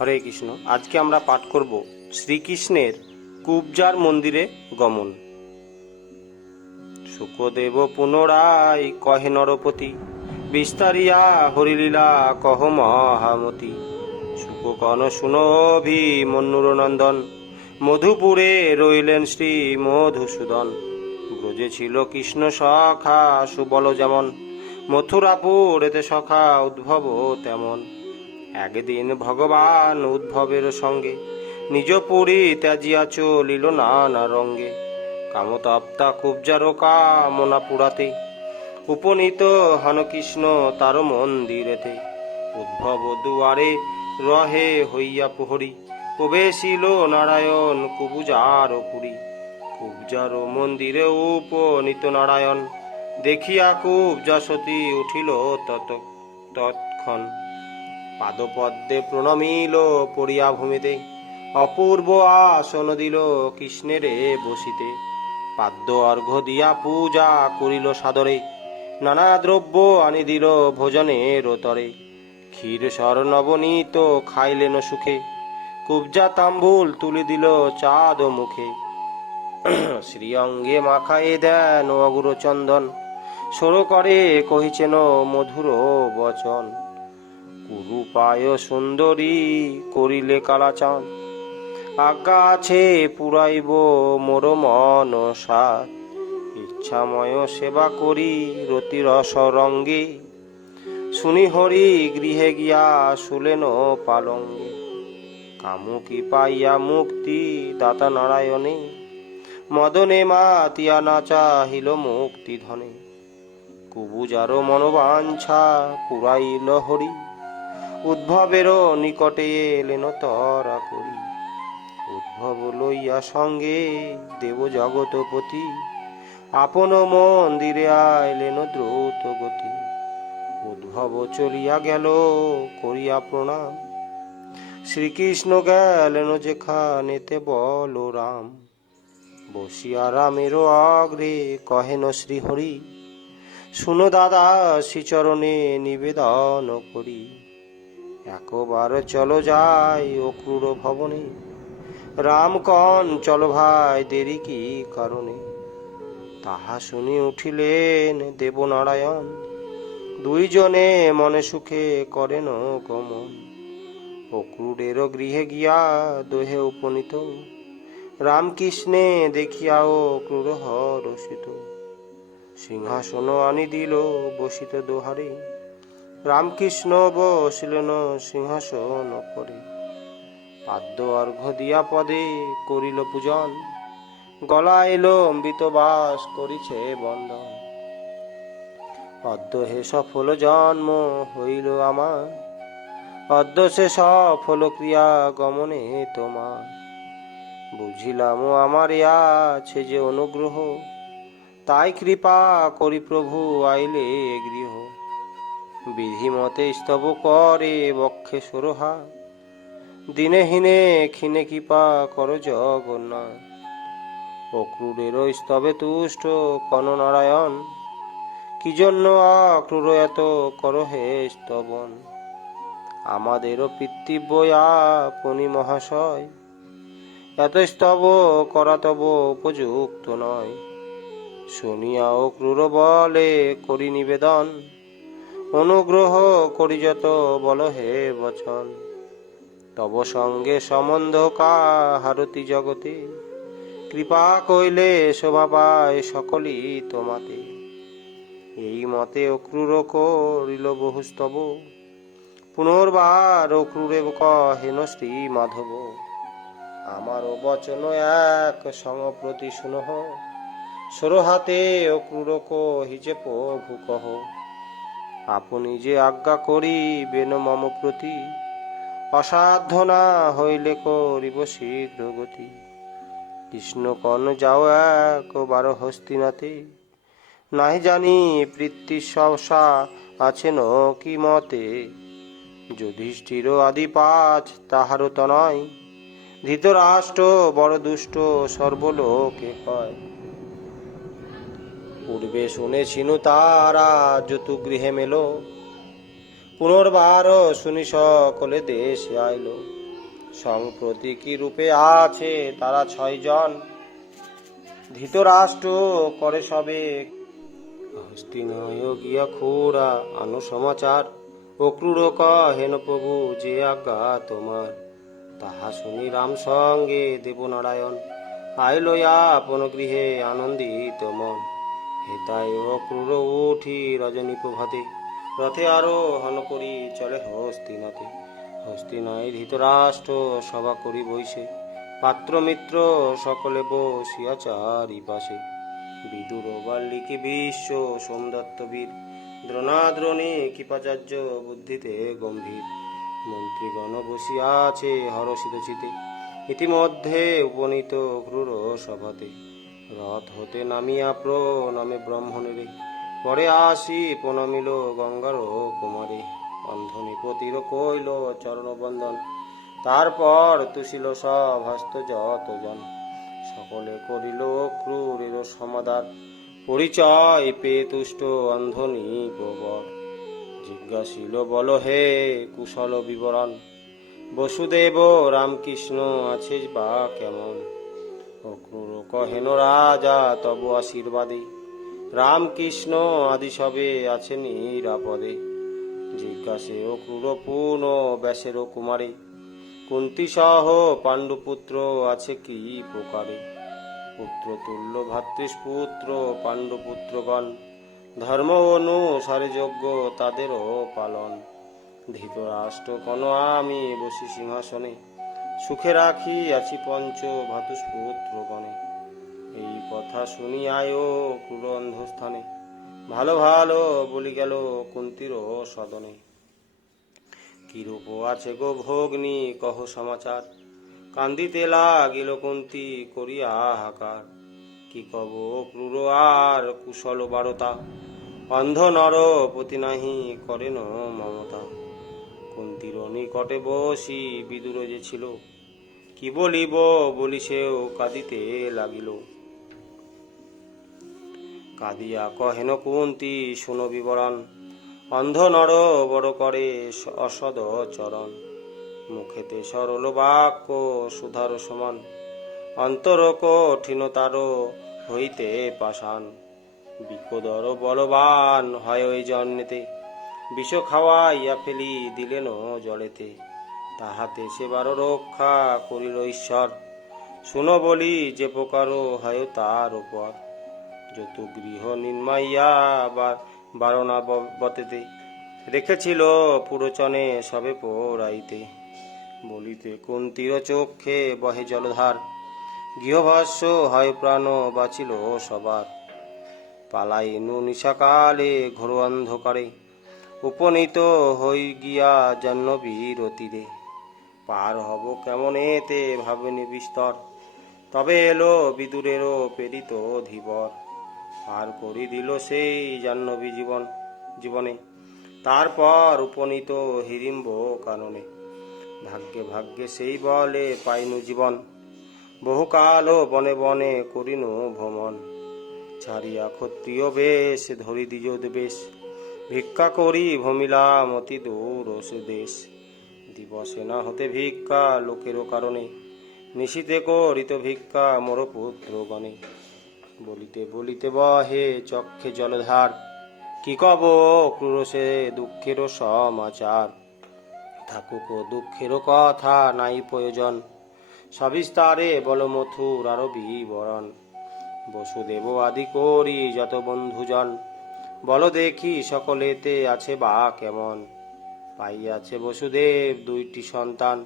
হরে কৃষ্ণ। আজকে আমরা পাঠ করব শ্রীকৃষ্ণের কুবজার মন্দিরে গমন। শুকদেব পুনরায় কহে নরপতি, বিস্তারিয়া হরিলীলা কহ মহামতি। শুককন শুনভি মন্নুর নন্দন, মধুপুরে রইলেন শ্রী মধুসূদন। ব্রজে ছিল কৃষ্ণ সখা সুবল যেমন, মথুরাপুরেতে সখা উদ্ভব তেমন। একদিন ভগবান উদ্ভবের সঙ্গে, নিজ পুরী ত্যাজিয়া চলিল নানা রঙ্গে। কামতপ্তা কুবজার কামনা পুরাতে, উপনীত হন কৃষ্ণ তার মন্দিরেতে। উদ্ভব দুয়ারে রহে হইয়া প্রহরী, প্রবেশিল নারায়ণ কুবজার পুরী। কুবজার মন্দিরে উপনীত নারায়ণ, দেখিয়া কুবজা সতী উঠিল তৎক্ষণ। পাদপদ্মে প্রণমিল পড়িয়া ভূমিতে, অপূর্ব আসন দিল কৃষ্ণেরে বসিতে। পাদ্য অর্ঘ্য দিয়া পূজা করিল সাদরে, নানা দ্রব্য আনি দিল ভোজনের তরে। ক্ষীর সর নবনীত খাইলেন সুখে, কুবজা তাম্বুল তুলি দিল চাঁদ মুখে। শ্রীঅঙ্গে মাখায়ে দেন অগুর চন্দন, সর করে কহিছেন মধুর বচন। কুরুপায় সুন্দরী করিলে কালাচাঁদ, আজ্ঞা আছে পুরাইব মোর মনসা। ইচ্ছাময় সেবা করি রতি রস রঙ্গে, শুনি হরি গৃহে গিয়া শুলেন পালঙ্গে। কামুকি পাইয়া মুক্তি দাতা নারায়ণে, মদনে মাতিয়া না চাহিল মুক্তি ধনে। কুবুজার মনোবাঞ্ছা পুরাইল হরি, উদ্ভবের নিকটে এলেন তরা করি। উদ্ভব লইয়া সঙ্গে দেব জগতপতি, আপন মন্দিরে আইলেন দ্রুত গতি। উদ্ভব চলিয়া গেল করিয়া প্রণাম, শ্রীকৃষ্ণ গেলেন যেখানেতে বলরাম। বসিয়া রামের অগ্রে কহেন শ্রীহরি, শুনো দাদা শ্রীচরণে নিবেদন করি। একবার চলো যাই অক্রূর ভবনে, রাম কন চলো ভাই দেরি কি কারণে। তাহা শুনি উঠিলেন দেবনারায়ণ, দুইজনে মনে সুখে করেন গমন। অক্রূরের গৃহে গিয়া দোহে উপনীত, রামকৃষ্ণে দেখিয়া অক্রূর হরষিত। সিংহাসন আনি দিল বসিত দোহারে, রামকৃষ্ণ বসিলেন সিংহাসন পরে। পাদ্য অর্ঘ্য দিয়া পদে করিল পূজন, গলায় লম্বিত বাস করিছে বন্দন। অদ্য হে সফল জন্ম হইল আমার, অদ্য সে সফল ক্রিয়া গমনে তোমার। বুঝিলাম আমার আছে যে অনুগ্রহ, তাই কৃপা করি প্রভু আইলে গৃহ। বিধিমতে স্তব করে বক্ষে সরোহা, দিনে হীনে ক্ষীণে কৃপা কর জগন্নাথ। অক্রূরের স্তবে তুষ্ট কন নারায়ণ, কি জন্য অক্রূর এত কর হে স্তবন। আমাদেরও পিতৃব্য আপনি মহাশয়, এত স্তব করা তব উপযুক্ত নয়। শুনিয়া অক্রূর বলে করি নিবেদন, অনুগ্রহ করি যত বল হে বচন। তব সঙ্গে সম্বন্ধ কাহারতি জগতে, কৃপা কইলে শোভা পায় সকলই তোমাতে। এই মতে অক্রূর করিল বহুস্তব, পুনর্বার অক্রূরে কহেন শ্রী মাধব। আমার বচন এক সংপ্রতি শুনহ, সরহাতে অক্রূর কহিছে প্রভু কহ। আপনি যে আজ্ঞা করিবেন মম প্রতি, অসাধ্য না হইলে করিব শীঘ্র গতি। কৃষ্ণ কন যাও একবার হস্তিনাতে, নাহি জানি প্রীতি সবসা আছেন কি মতে। যুধিষ্ঠির আদি পাঁচ তাহার তনয়, ধৃতরাষ্ট্র বড় দুষ্ট সর্বলোকে হয়। পূর্বে শুনেছিনু তারা যতু গৃহে মেলো, পুনর্বার শুনি সকলে দেশে আইল। সম্প্রতি কি রূপে আছে তারা 6 জন। ধৃতরাষ্ট্র করে সবে হস্তিনায় গিয়া খুড়া আনো সমাচার। অক্রূর কহেন প্রভু যে আজ্ঞা তোমার। তাহা শুনি রাম সঙ্গে দেবনারায়ণ আইল আপন গৃহে আনন্দিত মন। হেতায় অক্রূর উঠি রজনী প্রভাতে রথে আরোহণ করি চলে হস্তিনাতে। হস্তিনায় ধৃতরাষ্ট্র সভা করি বৈশে পাত্র মিত্র সকলে বসিয়া চারিপাশে। বিদুর বাল্মীকি বিশ্ব সোমদত্ত বীর দ্রোণাদ্রোণী কৃপাচার্য বুদ্ধিতে গম্ভীর। মন্ত্রীগণ বসিয়া আছে হরষিত চিতে ইতিমধ্যে উপনীত ক্রূর সভাতে। রথ হতে নামিয়া প্রণামে ব্রাহ্মণেরে পরে আসি প্রণামিল গঙ্গার কুমারে। অন্ধনিপতির কইল চরণ বন্দন তারপর তুষিল সব হস্ত যতজন। সকলে করিল ক্রূরের সমাদার পরিচয় পেয়ে তুষ্ট অন্ধনিপবর। জিজ্ঞাসিল বল হে কুশল বিবরণ বসুদেব রামকৃষ্ণ আছে বা কেমন। অক্রূর কহেন রাজা তব আশীর্বাদে রামকৃষ্ণ আদি সবে আছে নিরাপদে। জিজ্ঞাসে অক্রূর পুন ব্যাসের কুমারে কুন্তী সহ পাণ্ডুপুত্র আছে কি প্রকারে। পুত্র তুল্য ভ্রাতৃপুত্র পাণ্ডুপুত্রগণ ধর্ম অনুসারে যোগ্য তাদেরও পালন। ধৃতরাষ্ট্র কন আমি বসি সিংহাসনে সুখে রাখি আছি পঞ্চ ভ্রাতুষ্পুত্রগণে। এই কথা শুনিয়ায় ক্রূর অন্ধস্থানে ভালো ভালো বলি গেল কুন্তীর সদনে। কিরূপ আছে গো ভগ্নী কহ সমাচার কান্দিতে লাগিল কুন্তী করিয়া হাহাকার। কি কব ক্রূর আর কুশল বারতা অন্ধ নর প্রতি নাহি করেন মমতা। কুন্তীর নিকটে বসি বিদুর যে ছিল কি বলিব বলি সেও কাঁদিতে লাগিল। কাঁদিয়া কহেন কুন্তী শুনো বিবরণ অন্ধ নর বড় করে অসদ চরণ। মুখেতে সরল বাক্য সুধার সমান অন্তর কঠিনতার হইতে পাষাণ। বিকোদর বলবান হয় ওই জন্মেতে বিষ খাওয়াইয়া ফেলি দিলেন জলেতে। তাহাতে সেবার রক্ষা করিল ঈশ্বর শুনো বলি যে প্রকার হয় তার উপর। যত গৃহ নির্মাইয়া বারণা বতেতে রেখেছিল পুরোচনে সবে পোড়াইতে। বলিতে কুন্তীর চক্ষে বহে জলধার গৃহভাষ্য হয় প্রাণ বাঁচিল সবার। পালাইনু নিশাকালে ঘোর অন্ধকারে উপনীত হই গিয়া জাহ্নবীর তীরে। পার হব কেমন এতে ভাবেনি বিস্তর তবে এলো বিদুরেরও প্রেরিত ধীবর। পার করি দিল সেই জাহ্নবী জীবনে তারপর উপনীত হিড়িম্ব কাননে। ভাগ্যে ভাগ্যে সেই বলে পাইনু জীবন বহুকাল বনে বনে করিনু ভ্রমণ। ছাড়িয়া ক্ষত্রিয় বেশ ধরি দ্বিজ বেশ ভিক্ষা করি ভমিলাম অতি দূর দেশ। দিবসে না হতে ভিক্ষা লোকেরও কারণে নিশীতে করিত ভিক্ষা মোর পুত্রগণে। বলিতে বলিতে বহে চক্ষে জলধার কি কব ক্রূরসে দুঃখেরও সমাচার। থাকুক দুঃখেরও কথা নাই প্রয়োজন সবিস্তারে বল মথুর আরো বিবরণ। বসুদেব আদি করি যত বন্ধুজন বল দেখি সকলেতে আছে বা কেমন। পাইয়াছে বসুদেব 2টি সন্তান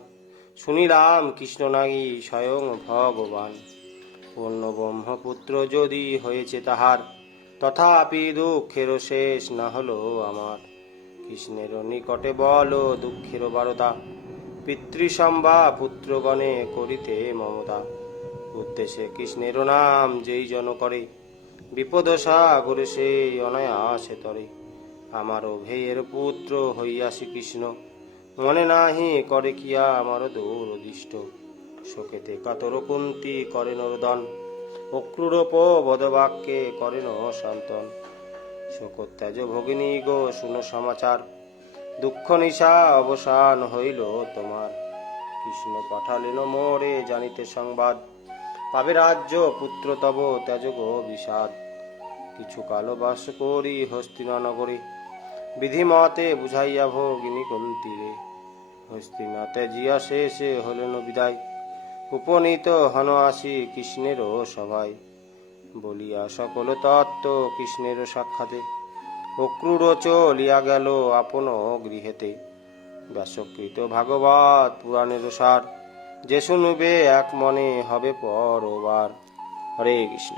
শুনিলাম কৃষ্ণ নাগি স্বয়ং ভগবান। পূর্ণ ব্রহ্মপুত্র যদি হয়েছে তাহার তথাপি দুঃখের শেষ না হলো আমার। কৃষ্ণের নিকটে বল দুঃখের বারতা পিতৃসম্ভা পুত্রগণে করিতে মমতা। উদ্দেশ্যে কৃষ্ণের নাম যেই জন করে বিপদ সাগরে সেই অনায়াসে তরে। আমারও ভেয়ের পুত্র হইয়া শ্রীকৃষ্ণ মনে নাহি করে কিয়া আমার দূরদিষ্ট। শোকেতে কাতর কুন্তী করেন রোদন অক্রূরপ বদবাক্যে করেন শান্তন। শোকত্যাজ ভগিনী গো শুনো সমাচার দুঃখ নিশা অবসান হইল তোমার। কৃষ্ণ পাঠালেন মোরে জানিতে সংবাদ, পাবে রাজ্য পুত্র তব ত্যাজগ বিষাদ। কিছু কাল বাস করি হস্তিনা নগরে, বিধিমতে বুঝাইয়া ভগিনী কুন্তীরে। হস্তিনা ত্যাজিয়া শেষে হলেন বিদায়, উপনীত হন আসি কৃষ্ণের সভায়। বলিয়া সকল তত্ত্ব কৃষ্ণের সাক্ষাতে, অক্রূর চলিয়া গেল আপন গৃহেতে। ব্যাসকৃত ভাগবত পুরাণের সার, যে শুনবে এক মনে হবে পরবার। হরে কৃষ্ণ।